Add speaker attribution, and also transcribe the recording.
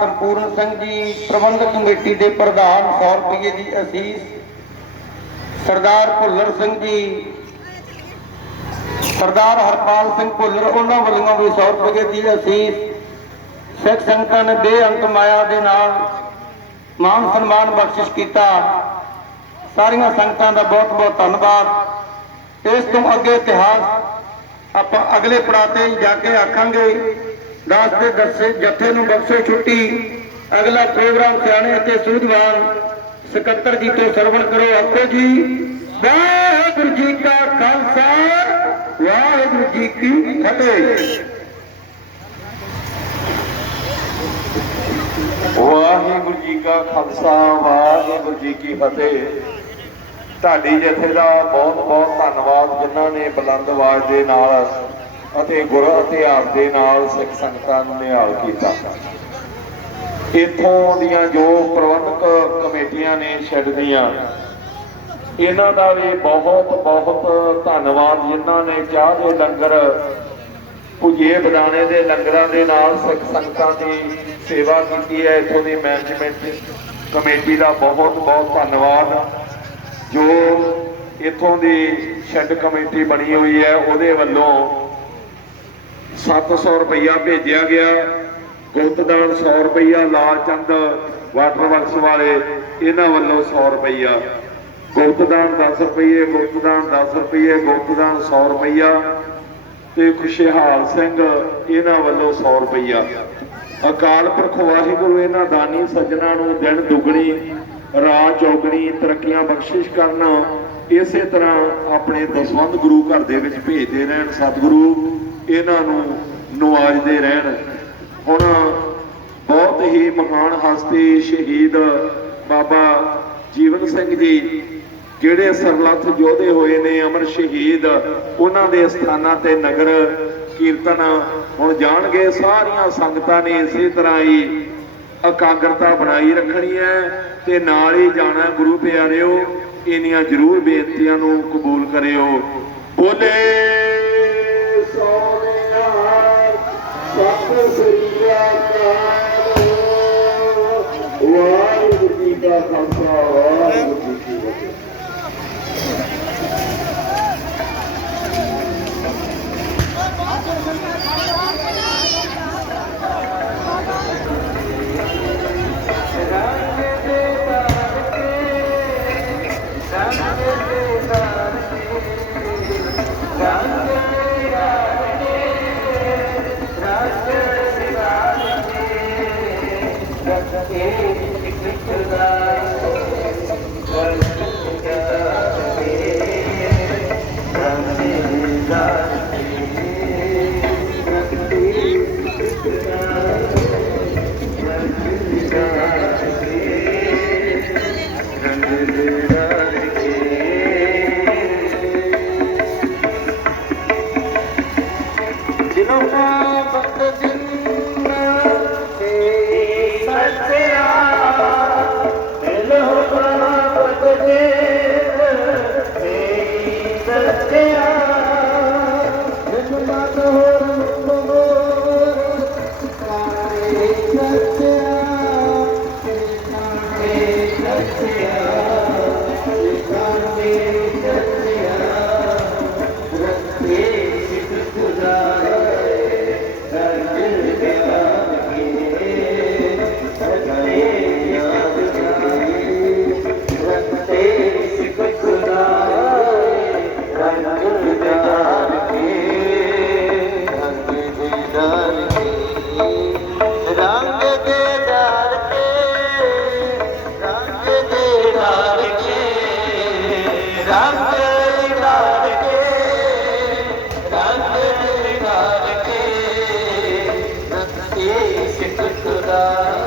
Speaker 1: ਸੰਪੂਰਨ ਸਿੰਘ ਜੀ, ਪ੍ਰਬੰਧਕ ਕਮੇਟੀ ਦੇ ਪ੍ਰਧਾਨ 100 ਰੁਪਏ ਦੀ ਅਸੀਸ, ਸਰਦਾਰ ਭੁੱਲਰ ਸਿੰਘ ਜੀ, ਸਰਦਾਰ ਹਰਪਾਲ ਸਿੰਘ ਭੁੱਲਰ, ਉਹਨਾਂ ਵੱਲੋਂ ਵੀ 100 ਰੁਪਏ ਦੀ ਅਸੀਸ ਸਿੱਖ ਸੰਗਤਾਂ ਨੇ ਬੇਅੰਤ ਮਾਇਆ ਦੇ ਨਾਲ ਮਾਨ ਸਨਮਾਨ ਬਖਸ਼ਿਸ਼ ਕੀਤਾ। ਸਾਰੀਆਂ ਸੰਗਤਾਂ ਦਾ ਬਹੁਤ ਬਹੁਤ ਧੰਨਵਾਦ। ਇਸ ਤੋਂ ਅੱਗੇ ਇਤਿਹਾਸ ਆਪਾਂ ਅਗਲੇ ਪੜਾਅ ਤੇ ਜਾ ਕੇ ਆਖਾਂਗੇ। ਦਾਸ ਦੇ ਦਰਸੇ ਜਥੇ ਨੂੰ ਬਖਸ਼ੋ ਛੁੱਟੀ। ਅਗਲਾ ਪ੍ਰੋਗਰਾਮ ਸਿਆਣੇ ਅਤੇ ਸੂਝਵਾਨ ਸਕੱਤਰ ਜੀ ਤੋਂ ਸਰਵਣ ਕਰੋ ਆਖੋ ਜੀ, ਵਾਹਿਗੁਰੂ ਜੀ ਕਾ ਖਾਲਸਾ, ਵਾਹਿਗੁਰੂ ਜੀ ਕੀ ਫਤਿਹ।
Speaker 2: ਵਾਹਿਗੁਰੂ ਜੀ ਕਾ ਖਾਲਸਾ, ਵਾਹਿਗੁਰੂ ਜੀ ਕੀ ਫਤਿਹ। ਢਾਡੀ ਜਥੇ ਦਾ ਬਹੁਤ ਬਹੁਤ ਧੰਨਵਾਦ, ਜਿਨ੍ਹਾਂ ਨੇ ਬੁਲੰਦ ਆਵਾਜ਼ ਦੇ ਨਾਲ ਅਤੇ ਗੁਰ ਇਤਿਹਾਸ ਦੇ ਨਾਲ ਸਿੱਖ ਸੰਗਤਾਂ ਨੂੰ ਨਿਹਾਲ ਕੀਤਾ। ਇੱਥੋਂ ਦੀਆਂ ਜੋ ਪ੍ਰਬੰਧਕ ਕਮੇਟੀਆਂ ਨੇ ਛੱਡ ਦੀਆਂ ਇਹਨਾਂ ਦਾ ਵੀ ਬਹੁਤ ਬਹੁਤ ਧੰਨਵਾਦ ਜਿਨ੍ਹਾਂ ਨੇ ਚਾਹ ਦੇ ਲੰਗਰ ਪੁਜੇ ਬਦਾਣੇ ਦੇ ਲੰਗਰਾਂ ਦੇ ਨਾਲ ਸਿੱਖ ਸੰਗਤਾਂ ਦੀ ਸੇਵਾ ਕੀਤੀ ਹੈ। ਇੱਥੋਂ ਦੀ ਮੈਨੇਜਮੈਂਟ ਕਮੇਟੀ ਦਾ ਬਹੁਤ ਬਹੁਤ ਧੰਨਵਾਦ। ਜੋ ਇੱਥੋਂ ਦੀ ਛੱਡ ਕਮੇਟੀ ਬਣੀ ਹੋਈ ਹੈ, ਉਹਦੇ ਵੱਲੋਂ 700 ਰੁਪਈਆ ਭੇਜਿਆ ਗਿਆ। ਗੁਪਤਦਾਨ 100 ਰੁਪਈਆ, ਲਾਲਚੰਦ ਵਾਟਰ ਵਰਕਸ ਵਾਲੇ, ਇਹਨਾਂ ਵੱਲੋਂ 100 ਰੁਪਈਆ। ਗੁਪਤਦਾਨ 10 ਰੁਪਈਏ ਗੁਪਤਦਾਨ 10 ਰੁਪਈਏ ਗੁਪਤਦਾਨ 100 ਰੁਪਈਆ। ਤੇ ਖੁਸ਼ਹਾਲ ਸਿੰਘ, ਇਹਨਾਂ ਵੱਲੋਂ 100 ਰੁਪਈਆ। ਅਕਾਲ ਪੁਰਖ ਵਾਹਿਗੁਰੂ, ਇਹਨਾਂ ਦਾਨੀ ਸੱਜਣਾ ਨੂੰ ਦਿਨ ਦੁਗਣੀ, ਰਾਤ ਚੌਗਣੀ, ਤਰੱਕੀਆਂ ਬਖਸ਼ਿਸ਼ ਕਰਨਾ, ਇਸੇ ਤਰ੍ਹਾਂ ਆਪਣੇ ਦਸਵੰਧ ਗੁਰੂ ਘਰ ਦੇ ਵਿੱਚ ਭੇਜਦੇ ਰਹਿਣ ਸਤਿਗੁਰੂ। ਇਹਨਾਂ ਨੂੰ ਨਵਾਜਦੇ ਰਹਿਣ। ਹੁਣ ਬਹੁਤ ਹੀ ਮਹਾਨ ਹਸਤੀ ਸ਼ਹੀਦ ਬਾਬਾ ਜੀਵਨ ਸਿੰਘ ਜੀ, ਜਿਹੜੇ ਸਰਲੱਥ ਯੋਧੇ ਹੋਏ ਨੇ, ਅਮਰ ਸ਼ਹੀਦ, ਉਹਨਾਂ ਦੇ ਸਥਾਨਾਂ ਤੇ ਨਗਰ ਕੀਰਤਨ ਹੁਣ ਜਾਣਗੇ। ਸਾਰੀਆਂ ਸੰਗਤਾਂ ਨੇ ਇਸੇ ਤਰ੍ਹਾਂ ਹੀ ਇਕਾਗਰਤਾ ਬਣਾਈ ਰੱਖਣੀ ਹੈ ਤੇ ਨਾਲ ਹੀ ਜਾਣਾ ਗੁਰੂ ਪਿਆਰਿਓ ਇਹਨੀਆਂ ਜ਼ਰੂਰ ਬੇਨਤੀਆਂ ਨੂੰ ਕਬੂਲ ਕਰਿਓ। ਬੋਲੇ Waheguru
Speaker 1: Thank you. Thank you.